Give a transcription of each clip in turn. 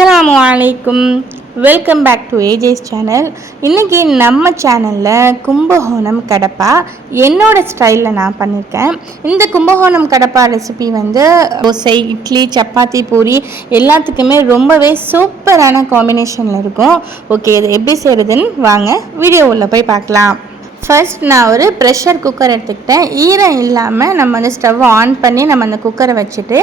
அஸ்லாம் வலைக்கும் welcome back to AJ's channel இன்றைக்கி நம்ம சேனலில் கும்பகோணம் கடப்பா என்னோடய ஸ்டைலில் நான் பண்ணியிருக்கேன் இந்த கும்பகோணம் கடப்பா ரெசிபி வந்து தோசை இட்லி சப்பாத்தி பூரி எல்லாத்துக்குமே ரொம்பவே சூப்பரான காம்பினேஷனில் இருக்கும். ஓகே இது எப்படி செய்கிறதுன்னு வாங்க வீடியோ உள்ளே போய் பார்க்கலாம். ஃபர்ஸ்ட் நான் ஒரு ப்ரெஷர் குக்கர் எடுத்துக்கிட்டேன். ஈரம் இல்லாமல் நம்ம வந்து ஸ்டவ் ஆன் பண்ணி நம்ம அந்த குக்கரை வச்சுட்டு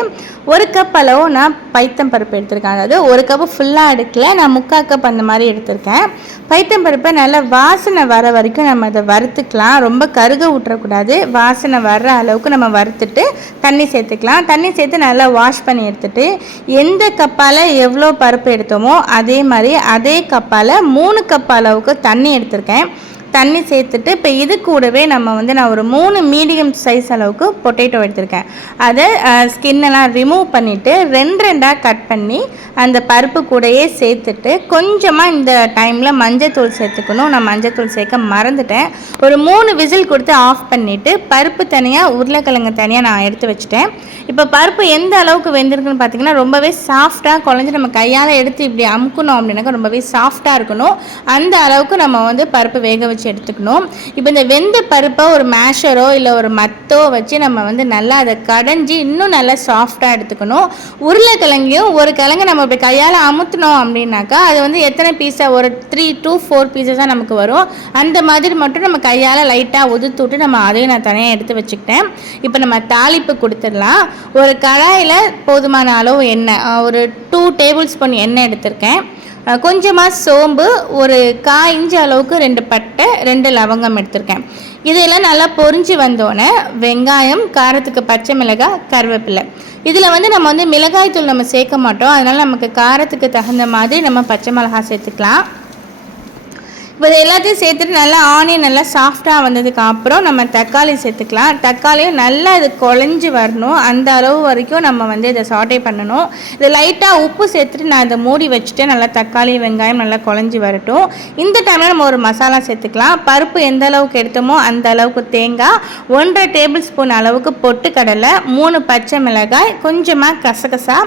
ஒரு கப் அளவு நான் பைத்தம் பருப்பு எடுத்திருக்கேன். அதாவது ஒரு கப்பு ஃபுல்லாக எடுக்கல நான் முக்கால் கப் அந்த மாதிரி எடுத்திருக்கேன். பைத்தம் பருப்பை நல்லா வாசனை வர வரைக்கும் நம்ம அதை வறுத்துக்கலாம். ரொம்ப கருக விட்டுறக்கூடாது வாசனை வர்ற அளவுக்கு நம்ம வறுத்துட்டு தண்ணி சேர்த்துக்கலாம். தண்ணி சேர்த்து நல்லா வாஷ் பண்ணி எடுத்துட்டு எந்த கப்பால் எவ்வளோ பருப்பு எடுத்தோமோ அதே மாதிரி அதே கப்பால் மூணு கப் அளவுக்கு தண்ணி எடுத்திருக்கேன். தண்ணி சேர்த்துட்டு இப்போ இது கூடவே நம்ம வந்து நான் ஒரு மூணு மீடியம் சைஸ் அளவுக்கு பொட்டேட்டோ எடுத்திருக்கேன். அதை ஸ்கின்னெல்லாம் ரிமூவ் பண்ணிவிட்டு ரெண்டு ரெண்டாக கட் பண்ணி அந்த பருப்பு கூடையே சேர்த்துட்டு கொஞ்சமாக இந்த டைமில் மஞ்சத்தூள் சேர்த்துக்கணும். நான் மஞ்சத்தூள் சேர்க்க மறந்துட்டேன். ஒரு மூணு விசில் கொடுத்து ஆஃப் பண்ணிவிட்டு பருப்பு தனியாக உருளைக்கிழங்கு தனியாக நான் எடுத்து வச்சுட்டேன். இப்போ பருப்பு எந்த அளவுக்கு வெந்திருக்குன்னு பார்த்தீங்கன்னா ரொம்பவே சாஃப்டாக குழஞ்சி நம்ம கையால் எடுத்து இப்படி அமுக்கணும் அப்படின்னாக்கா ரொம்பவே சாஃப்டாக இருக்கணும். அந்த அளவுக்கு நம்ம வந்து பருப்பு வேக வச்சு எடுத்துக்கணும். இப்போ இந்த வெந்த பருப்பை ஒரு மேஷரோ இல்லை ஒரு மத்தோ வச்சு நம்ம வந்து நல்லா அதை கடைஞ்சி இன்னும் நல்லா சாஃப்டாக எடுத்துக்கணும். உருளைக்கிழங்கையும் ஒரு கிழங்கு நம்ம இப்படி கையால் அமுத்தினோம் அப்படின்னாக்கா அது வந்து எத்தனை பீஸாக ஒரு த்ரீ டூ ஃபோர் பீசஸாக நமக்கு வரும். அந்த மாதிரி மட்டும் நம்ம கையால் லைட்டாக உதுத்து விட்டு நம்ம அதையும் நான் தனியாக எடுத்து வச்சுக்கிட்டேன். இப்போ நம்ம தாளிப்பு கொடுத்துடலாம். ஒரு கடாயில் போதுமான அளவு எண்ணெய் ஒரு டூ டேபிள் ஸ்பூன் எண்ணெய் எடுத்திருக்கேன். கொஞ்சமாக சோம்பு ஒரு கா இஞ்சி அளவுக்கு ரெண்டு பட்டை ரெண்டு லவங்கம் எடுத்திருக்கேன். இதையெல்லாம் நல்லா பொரிஞ்சு வந்தோடனே வெங்காயம் காரத்துக்கு பச்சை மிளகாய் கருவேப்பிலை. இதில் வந்து நம்ம வந்து மிளகாய் தூள் நம்ம சேர்க்க மாட்டோம். அதனால் நமக்கு காரத்துக்கு தகுந்த மாதிரி நம்ம பச்சை மிளகாய் சேர்த்துக்கலாம். இப்போ இது எல்லாத்தையும் சேர்த்துட்டு நல்லா ஆனியன் நல்லா சாஃப்டாக வந்ததுக்கு அப்புறம் நம்ம தக்காளி சேர்த்துக்கலாம். தக்காளியும் நல்லா இது குழஞ்சி வரணும். அந்த அளவு வரைக்கும் நம்ம வந்து இதை சாட்டை பண்ணணும். இது லைட்டாக உப்பு சேர்த்துட்டு நான் இதை மூடி வச்சுட்டு நல்லா தக்காளி வெங்காயம் நல்லா குழஞ்சி வரட்டும். இந்த டைமில் நம்ம ஒரு மசாலா சேர்த்துக்கலாம். பருப்பு எந்த அளவுக்கு எடுத்தோமோ அந்த அளவுக்கு தேங்காய் ஒன்றரை டேபிள் ஸ்பூன் அளவுக்கு பொட்டுக்கடலை மூணு பச்சை மிளகாய் கொஞ்சமாக கசகசா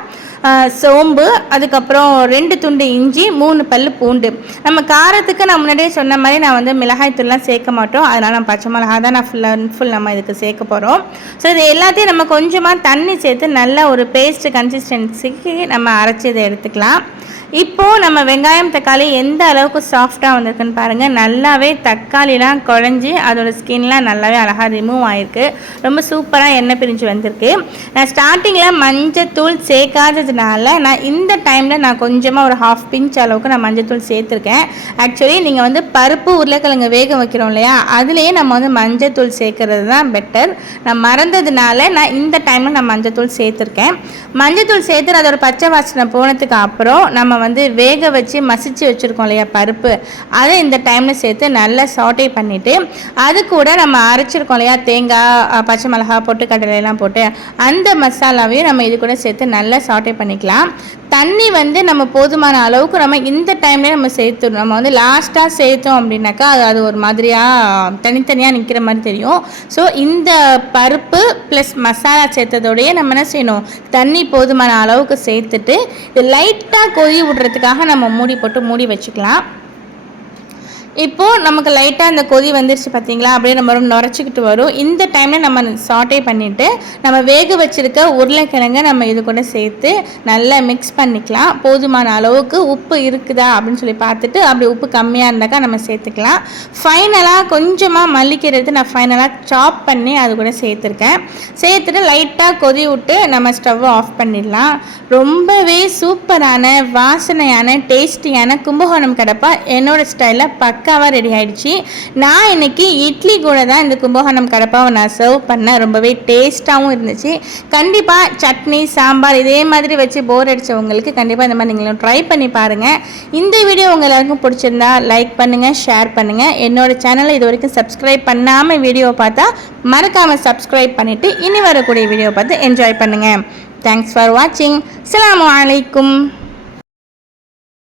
சோம்பு அதுக்கப்புறம் ரெண்டு துண்டு இஞ்சி மூணு பல் பூண்டு. நம்ம காரத்துக்கு நான் முன்னாடியே சொன்ன மாதிரி நான் வந்து மிளகாய் தூள்லாம் சேர்க்க மாட்டோம். அதனால் நான் பச்சை மிளகா தான் நான் ஃபுல்லாக ஃபுல் நம்ம இதுக்கு சேர்க்க போகிறோம் ஸோ இது எல்லாத்தையும் நம்ம கொஞ்சமாக தண்ணி சேர்த்து நல்ல ஒரு பேஸ்ட் கன்சிஸ்டன்சிக்கு நம்ம அரைச்சி இதை எடுத்துக்கலாம். இப்போது நம்ம வெங்காயம் தக்காளி எந்த அளவுக்கு சாஃப்டாக வந்திருக்குன்னு பாருங்கள் நல்லாவே தக்காளிலாம் குழஞ்சி அதோடய ஸ்கின்லாம் நல்லாவே அழகாக ரிமூவ் ஆகிருக்கு ரொம்ப சூப்பராக எண்ணெய் பிரிஞ்சு வந்திருக்கு. நான் ஸ்டார்டிங்கில் மஞ்சத்தூள் சேர்க்காததுனால நான் இந்த டைமில் நான் கொஞ்சமாக ஒரு ஹாஃப் பிஞ்ச் அளவுக்கு நான் மஞ்சத்தூள் சேர்த்துருக்கேன். ஆக்சுவலி நீங்கள் வந்து பருப்பு உருளைக்கிழங்கு வேக வைக்கிறோம் இல்லையா? அதுலேயே நம்ம வந்து மஞ்சத்தூள் சேர்க்கறது தான் பெட்டர் நான் மறந்ததுனால நான் இந்த டைமில் நான் மஞ்சத்தூள் சேர்த்துருக்கேன். மஞ்சத்தூள் சேர்த்து அதோட பச்சை வாசனை போனதுக்கு அப்புறம் நம்ம வந்து வேக வச்சு மசிச்சு வச்சுருக்கோம் இல்லையா பருப்பு? அதை இந்த டைமில் சேர்த்து நல்லா சாட்டே பண்ணிவிட்டு அது கூட நம்ம அரைச்சிருக்கோம் இல்லையா? தேங்காய் பச்சை மிளகா பொட்டுக்கடலையெல்லாம் போட்டு அந்த மசாலாவையும் நம்ம இது கூட சேர்த்து நல்லா சாட்டே பண்ணிக்கலாம். தண்ணி வந்து நம்ம போதுமான அளவுக்கு நம்ம இந்த டைம்லேயே நம்ம சேர்த்துடணும். நம்ம வந்து லாஸ்ட்டாக சேர்த்தோம் அப்படின்னாக்கா அது அது ஒரு மாதிரியாக தனித்தனியாக நிற்கிற மாதிரி தெரியும். ஸோ இந்த பருப்பு ப்ளஸ் மசாலா சேர்த்ததோடையே நம்ம என்ன செய்யணும்? தண்ணி போதுமான அளவுக்கு சேர்த்துட்டு இது லைட்டாக கொதி விடுறதுக்காக நம்ம மூடி போட்டு மூடி வச்சுக்கலாம். இப்போது நமக்கு லைட்டாக அந்த கொதி வந்துருச்சு பார்த்தீங்களா அப்படியே நம்ம நுரைச்சிக்கிட்டு வரும். இந்த டைமில் நம்ம சாட்டே பண்ணிவிட்டு நம்ம வேக வச்சுருக்க உருளைக்கிழங்கை நம்ம இது கூட சேர்த்து நல்லா மிக்ஸ் பண்ணிக்கலாம். போதுமான அளவுக்கு உப்பு இருக்குதா அப்படின்னு சொல்லி பார்த்துட்டு அப்படி உப்பு கம்மியாக இருந்தாக்கா நம்ம சேர்த்துக்கலாம். ஃபைனலாக கொஞ்சமாக மல்லிக்கிறது நான் ஃபைனலாக சாப் பண்ணி அது கூட சேர்த்துருக்கேன். சேர்த்துட்டு லைட்டாக கொதி விட்டு நம்ம ஸ்டவ்வை ஆஃப் பண்ணிடலாம். ரொம்பவே சூப்பரான வாசனையான டேஸ்டியான கும்பகோணம் கிடப்பா என்னோடய ஸ்டைலில் பக்காவாக ரெடி ஆகிடுச்சு நான் இன்றைக்கி இட்லி கூட தான் இந்த கும்பகோணம் கடப்பாவை நான் சர்வ் பண்ணேன். ரொம்பவே டேஸ்ட்டாகவும் இருந்துச்சு. கண்டிப்பாக சட்னி சாம்பார் இதே மாதிரி வச்சு போர் அடித்தவங்களுக்கு கண்டிப்பாக இந்த மாதிரி நீங்களும் ட்ரை பண்ணி பாருங்கள் இந்த வீடியோ உங்கள் எல்லாருக்கும் பிடிச்சிருந்தா லைக் பண்ணுங்கள் ஷேர் பண்ணுங்கள் என்னோடய சேனலை இது வரைக்கும் சப்ஸ்கிரைப் பண்ணாமல் வீடியோ பார்த்தா மறக்காமல் சப்ஸ்கிரைப் பண்ணிவிட்டு இனி வரக்கூடிய வீடியோ பார்த்து என்ஜாய் பண்ணுங்கள் தேங்க்ஸ் ஃபார் வாட்சிங் அலாம் வலைக்கும்